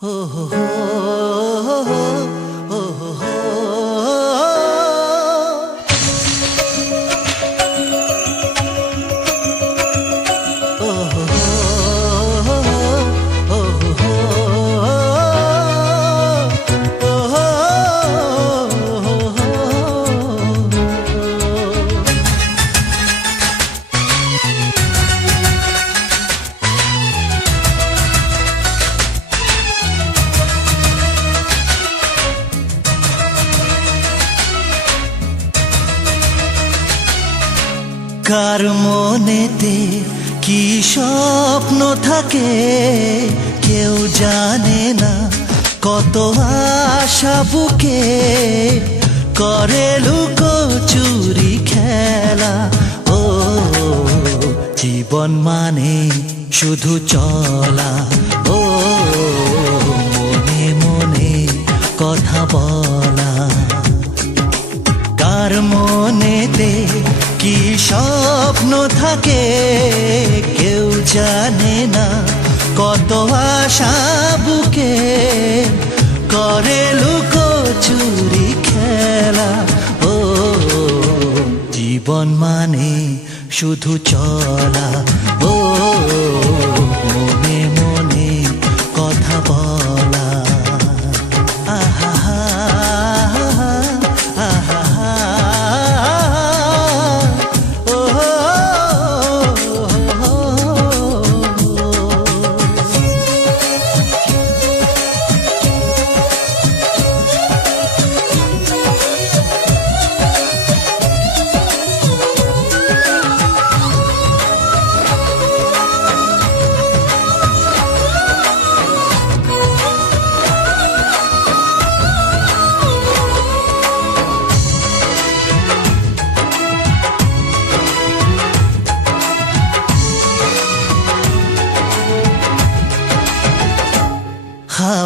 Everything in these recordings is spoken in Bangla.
Oh, oh, oh. কার মনেতে কি স্বপ্ন থাকে কেউ জানে না কত আশা বুকে করে লুকো চুরি খেলা ও জীবন মানে শুধু চলা ও মনে মনে কথা বলা কার মনে স্বপ্ন থাকে কেউ জানে না কত আশা বুকে করে লুকো চুরি খেলা ও জীবন মানে শুধু চলা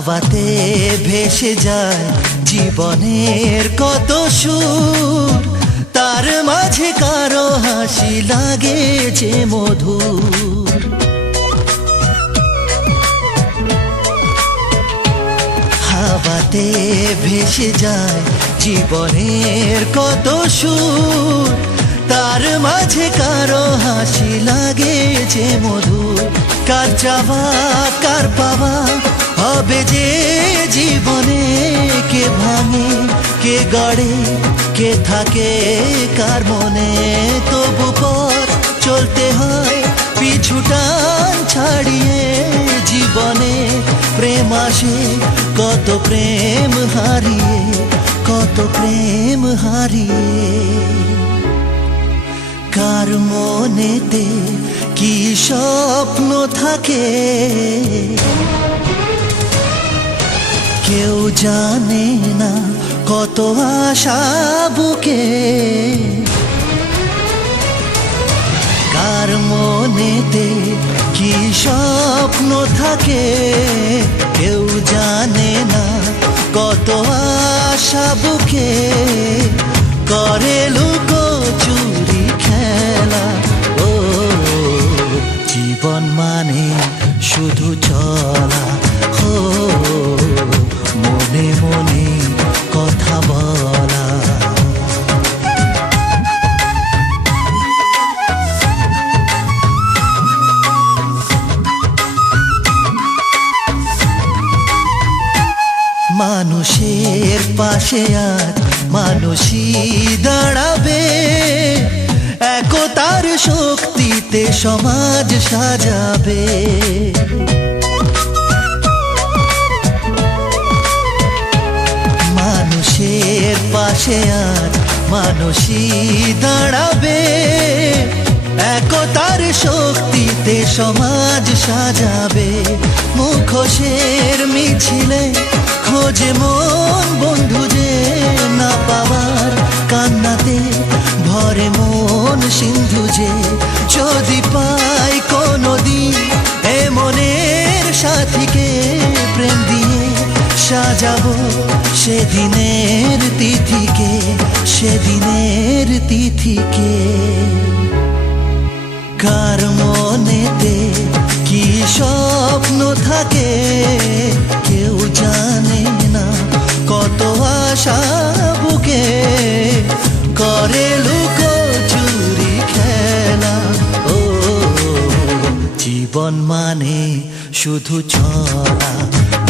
হাওয়াতে ভেসে যায় জীবনের কত সুর তার মাঝে কারো হাসি লাগে যে মধুর হাওয়াতে ভেসে যায় জীবনের কত সুর তার মাঝে কারো হাসি লাগে যে মধুর কার যাওয়া কার পাওয়া হবে যে জীবনে কে ভাঙে কে গড়ে কে থাকে কার মনে তবু পর চলতে হয় পিছুটান ছাড়িয়ে জীবনে প্রেম আসে কত প্রেম হারিয়ে কত প্রেম হারিয়ে কার মনেতে কি স্বপ্ন থাকে কেউ জানে না কত আশা বুকে কার মনেতে কি স্বপ্ন থাকে কেউ জানে না কত আশা বুকে করে লুকো চুরি খেলা ও জীবন মানে শুধু চলা পাশে আর মানুষই দাঁড়াবে একতার শক্তিতে সমাজ সাজাবে মানুষের পাশে আর মানুষই দাঁড়াবে একতার শক্তিতে সমাজ সাজাবে মুখোশের মিছিলে খোঁজে মন বন্ধু যে না পাওয়ার কান্নাতে ভরে মন সিন্ধু যে যদি পাই কোনো দিন এ মনের সাথীকে প্রেম দিয়ে সাজাবো সেদিনের তিথিকে সেদিনের তিথিকে মনেতে কি স্বপ্ন থাকে কেউ জানে না কত আশা বুকে করে লুকো চুরি খেলা ও জীবন মানে শুধু ছড়া